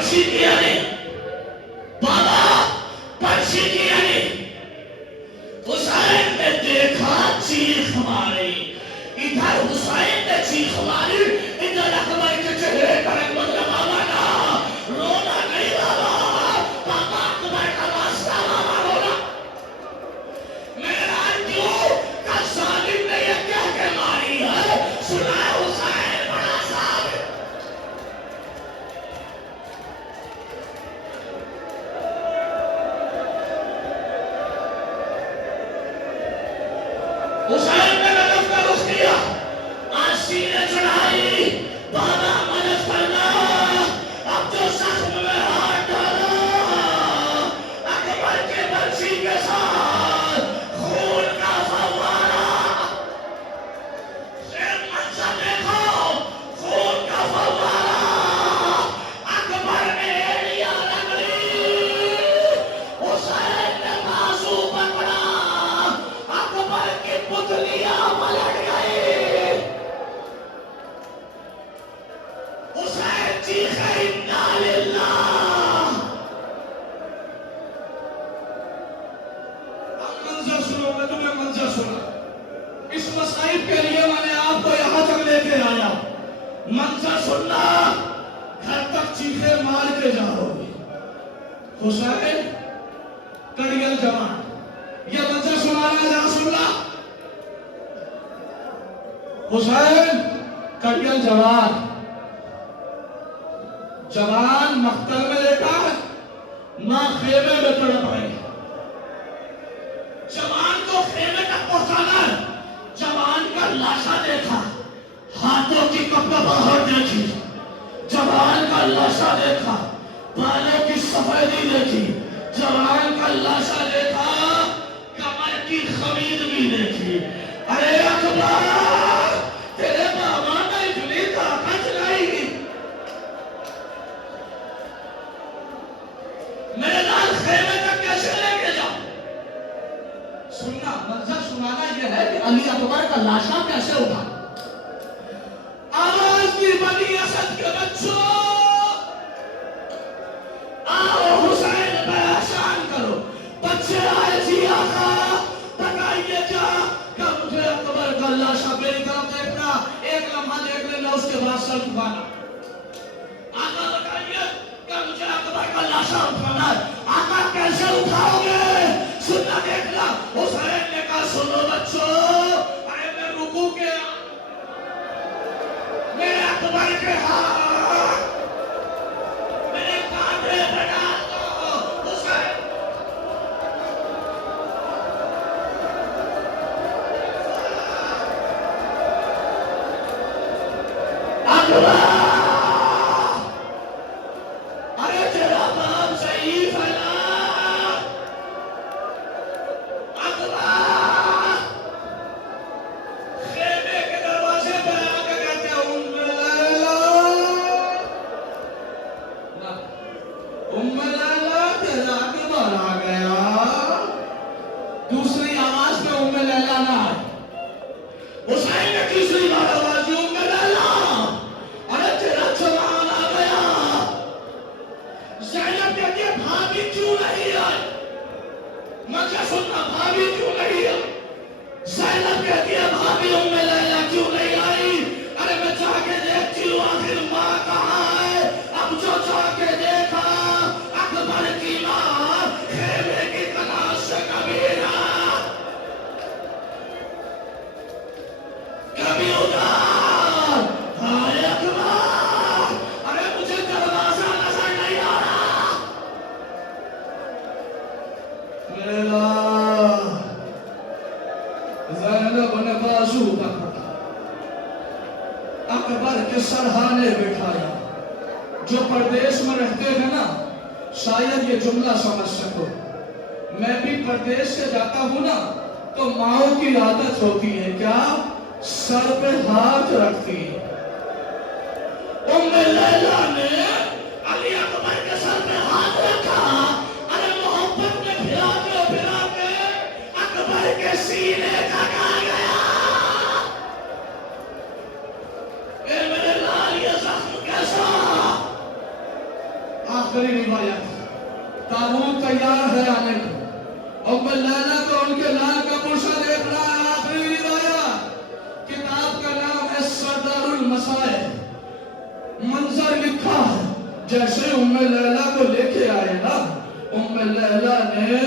पर्ची किया ने बाबा पर्ची किया ने हुसैन ने देखा चीख मारी इधर हुसैन ने चीख मारी इधर अकबर के चेहरे पर रंग बदला ना रोना नहीं बाबा बाबा अकबर का रास्ता बाबा रोना मेरा क्यों का जालिम ने ये कह के मारी है सुना हुसैन बड़ा साहब हुसैन ने नजफ का रुख किया आशी ने चढ़ाई बाबा मदद करना अब जो जख्म में हाथ डाला अकबर के बर्छी के साथ खून का फव्वारा ये मंजर देखो खून का फव्वारा अकबर ने एड़ियां रगड़ी हुसैन ने बाजू पकड़ा अकबर की पुतलियां पलट गई हुसैन चीखे इन्ना लिल्लाह अब मंजर सुनो मैं तुम्हें मंजर सुना इस मसाइब के लिए मैंने आपको यहाँ तक लेके आया मंजर सुनना घर तक चीखे मार के जाओगे हुसैन कड़ियल जवान ये मंजर सुनाना जा सुनना हुसैन कड़ियल जवान जवान मख्तल में लेटा है मां खेमे में तड़प रही है जवान को खेमे तक पहुंचाना है जवान का लाशा देखा हाथों की कपड़बहार देखी जवान का लाशा देखा बालों की सफेदी देखी जवान का लाशा देखा कमर की खमीदगी देखी अरे अकबर तेरे बाबा ने इतनी ताकत नहीं मेरे लाल खेमे तक कैसे लेके जाओ सुनना मंजर सुनाना यह है कि अली अकबर का लाशा कैसे उठा आवाज दी बनी असद के बच्चों आओ हुसैन पे एहसान करो बच्चे आए जी आका बताइए क्या क्या मुझे अकबर का लाशा मेरी तरफ देखना एक लम्हा देख लेना उसके बाद सर झुकाना आका बताइए क्या मुझे अकबर का लाशा उठाना है आका कैसे उठाओगे सुनना देखना हुसैन ने कहा सुनो बच्चों अरे मैं रुकू के मेरे अकबर के हाथ मेरे कांधे पे डाल दो हुसैन अकबर अरे तेरा बाप शहीद है ना अकबर खेमे के दरवाजे पे आके कहते हैं उम्मे लैला ना उम्मे लैला तेरा अकबर आ गया दूसरी आवाज पे उम्मे लैला ना आए हुसैन ने तीसरी बार आवाज दी उम्मे लैला अरे तेरा जवान आ गया ज़ैनब कहती है भाभी क्यों नहीं आई मजा सुनना भाभी क्यों नहीं आई ज़ैनब कहती है भाभी उम्मे लैला क्यों नहीं आई अरे मैं जाके देखती हूँ आखिर माँ कहाँ है अब जो जाके देखा अकबर की माँ खेमे की तलाश से कबीरा कभी उधर हाय अकबर अरे मुझे दरवाजा नजर नहीं आ रहा मेरा ज़ैनब ने बाजू पकड़ा अकबर के सरहाने बिठाया जो परदेश में रहते हैं ना शायद ये जुमला समझ सको मैं भी परदेश से जाता हूं ना तो माओ की आदत होती है क्या सर पे हाथ रखती है उम्मे लैला ने अली अकबर के सर पे हाथ रखा अरे मोहब्बत में फिरा के अकबर के सीने तक आ गया ए मेरे लाल ये जख्म कैसा आखिरी रिवायत, ताबूत तैयार है आने को, उम्मे लैला को उनके लाल का पुर्षा देख रहा है। आखिरी रिवायत, किताब का नाम है सरदारुल मसाइल। मंजर लिखा है, जैसे उम्मे लैला को लेके आए ना, उम्मे लैला ने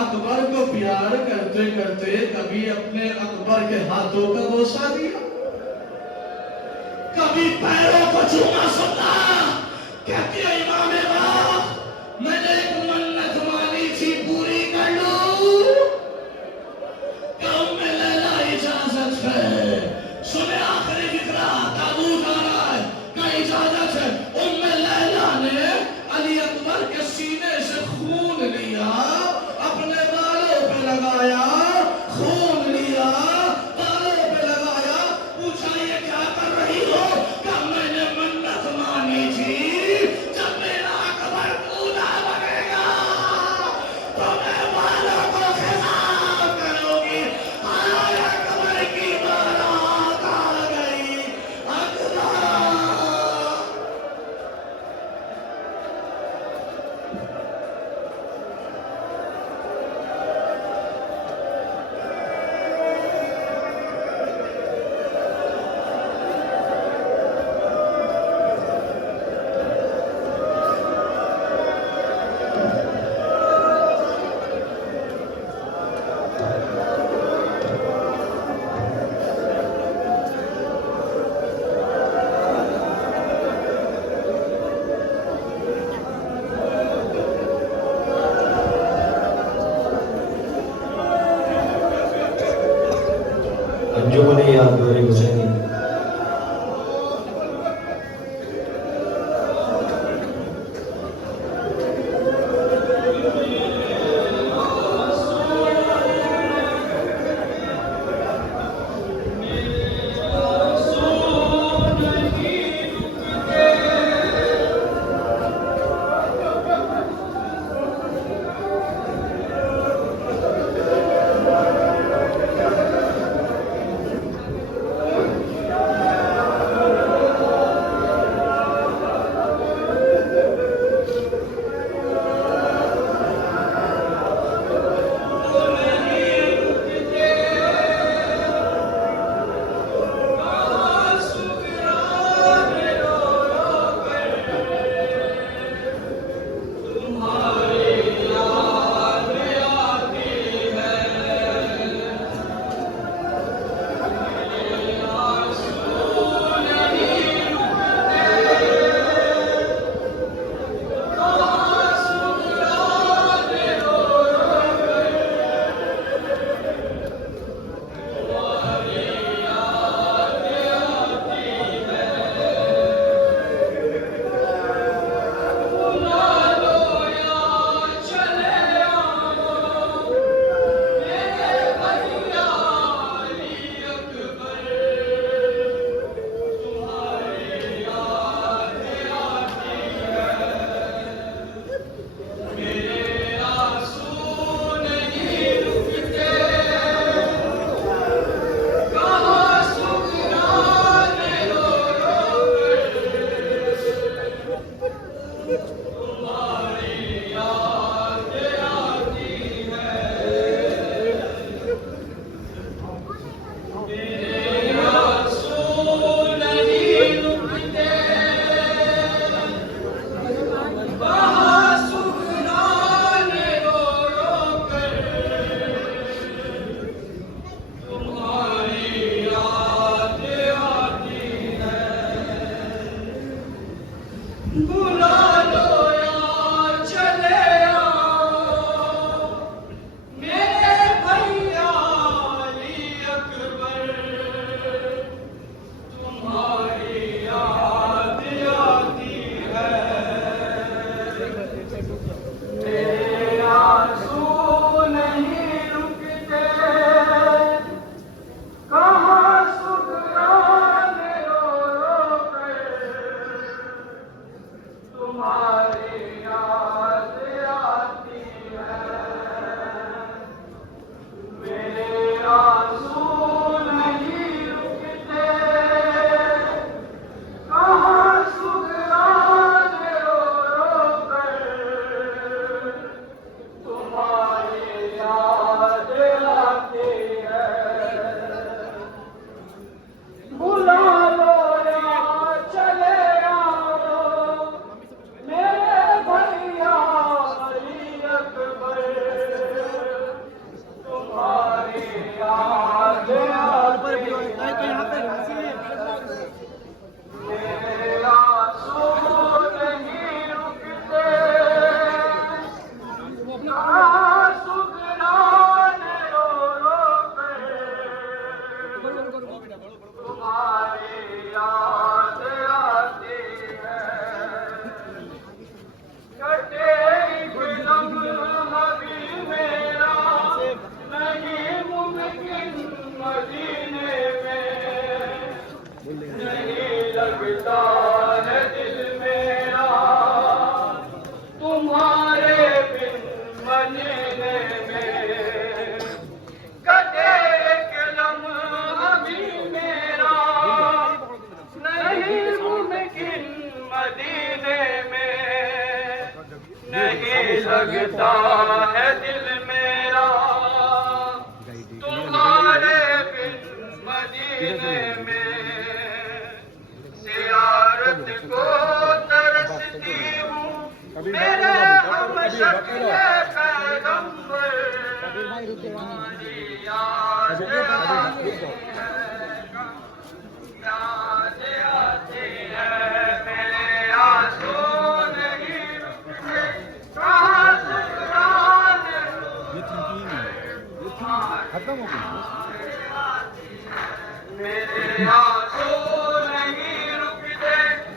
अकबर को प्यार करते करते कभी अपने अकबर के हाथों का बोसा दिया, कभी पैरों को चूमा। सुनना कहती है इमाम वक्त, मैंने एक मन्नत मानी थी, पूरी कर लूं। क्या उम्मे लैला इजाजत है? सुने आखिरी जिक्रा, ताबूत आ रहा है, क्या इजाजत है? उम्मे लैला ने अली अकबर के सीने से खून लिया, अपने बालों पे लगाया, खून लिया, बालों पे लगाया, पूछा ये क्या कर रही हो? क्या मैंने मन्नत मानी थी, जब मेरा अकबर पूरा बनेगा तो मैं बालों को खिताब करूंगी। हाय अकबर की बारात आ गई। अकबर अंजुमन यादगार हुसैनी। नहीं लगता है दिल मेरा तुम्हारे बिन मदीने में, ज़ियारत को तरसती हूँ मेरे हमशक्ल पैगंबर, तुम्हारी याद आती है मेरे आंसू नहीं रुकते, कहाँ सुकराने खत्म हो गई। मेरे आंसू नहीं रुकते,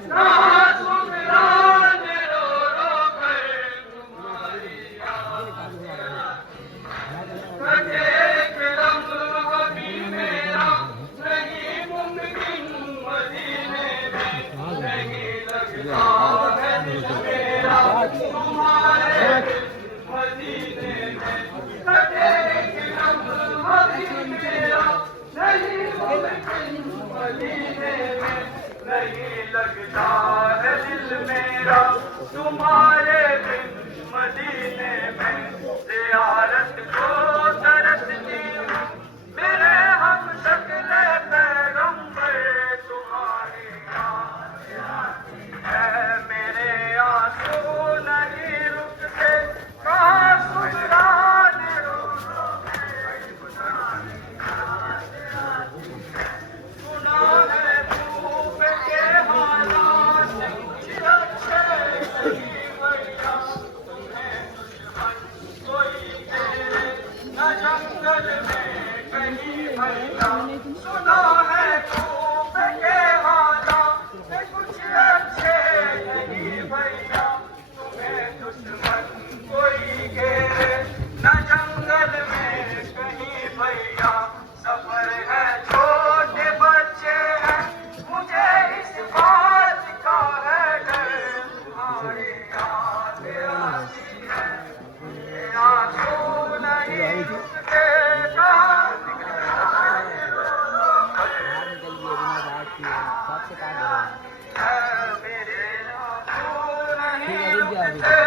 कहाँ सुकराने रो रो कर तुम्हारी याद कटे एक लम्हा कभी मेरा नहीं मुमकिन मदीने में, नहीं लगता है दिल मेरा तुम्हारे मदीने में, कटे एक लम्हा कभी मेरा नहीं मुमकिन मदीने में, नहीं लगता है दिल मेरा तुम्हारे बिन मदीने में, ज़ियारत को तरसती हूँ मेरे हमशक्ल पैगंबर, तुम्हारी याद आती है मेरे आंसू नहीं रुकते, कहाँ सुकराने रो रो के सुना है धूप के हालात कुछ अच्छे नहीं भैया, तुम्हें दुश्मन कोई तेरे न जंगल में कहीं भैया, सुना है धूप के हालात कुछ अच्छे नहीं भैया, तुम्हें दुश्मन कोई घेरे न जंगल में कहीं भैया, सफर है छोटे बच्चे हैं मुझे इस बात का है डर, तुम्हारी याद आती है मेरे आंसू नहीं रुकते, कहाँ है मेरे आंसू नहीं रुकते,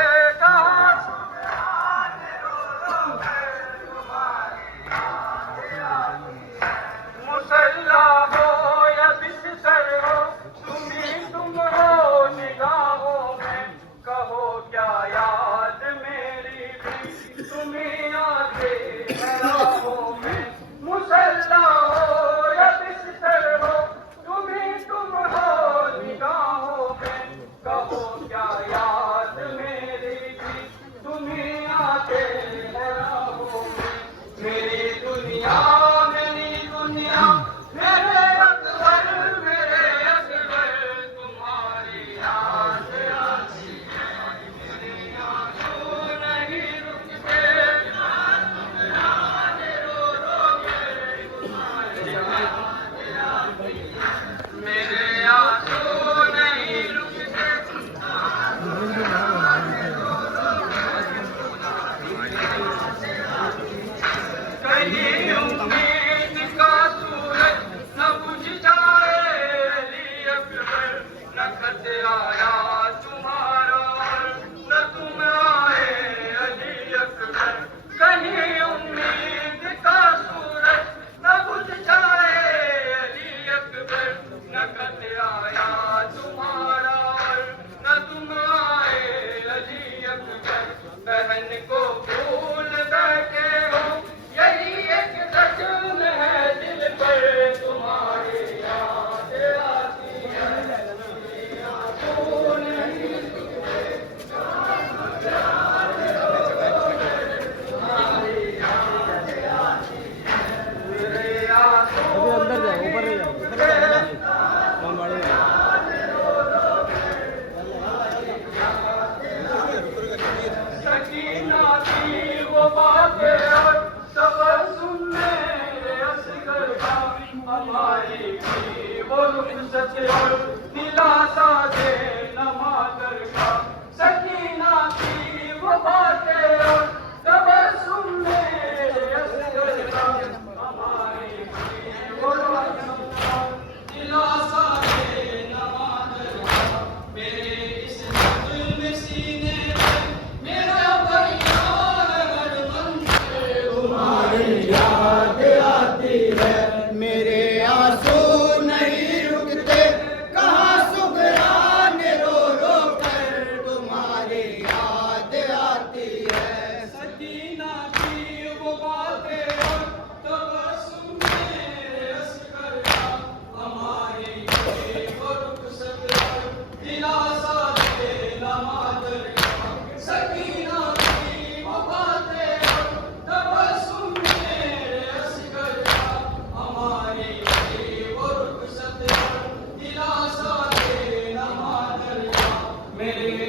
कहाँ सुकराने रो रो कर तुम्हारी मुसल्ला हो या बिस्तर हो, तुम हो निगाहों में, कहो क्या याद मेरी भी तुम्हीं आते हैं राहों में, मुसल्ला हो या बिस्तर हो, तुम हो निगाहों में, कहो क्या याद मेरी भी तुम्हीं आते हैं राहों में, मेरी दुनिया मेरी दुनिया मेरे अकबर तुम्हारी याद आती है मेरे आंसू नहीं रुकते, सुकराने रो रो के तुम्हारी याद आती है मेरे आंसू नहीं रुकते, कहीं उम्मीद का सूरज न बुझ जाए अली अकबर, न खत आया तुम्हारा न तुम आए अली अकबर, कहीं उम्मीद का सूरज न बुझ जाए अली अकबर, न खत आया तुम्हारा न तुम आए अली अकबर, बहन को भूल बैठे हो यही एक रस्म है दिल पर, तुम्हारी याद आती है मेरे आंसू नहीं रुकते, कहाँ सुकराने रो रो कर तुम्हारी याद आती है मेरे आंसू अंदर जाओ, ऊपर नहीं जाओ, सकीना की वो बातें और तबस्सुम मेरे असगर का, हमारी की वो रुखसत और दिलासा दे नमाज़र का, सकीना की वो बातें और तबस्सुम मेरे असगर का, हमारी की वो रुखसत और दिलासा दे नमाज़र का, मेरे इस दिल में सीने में मेरे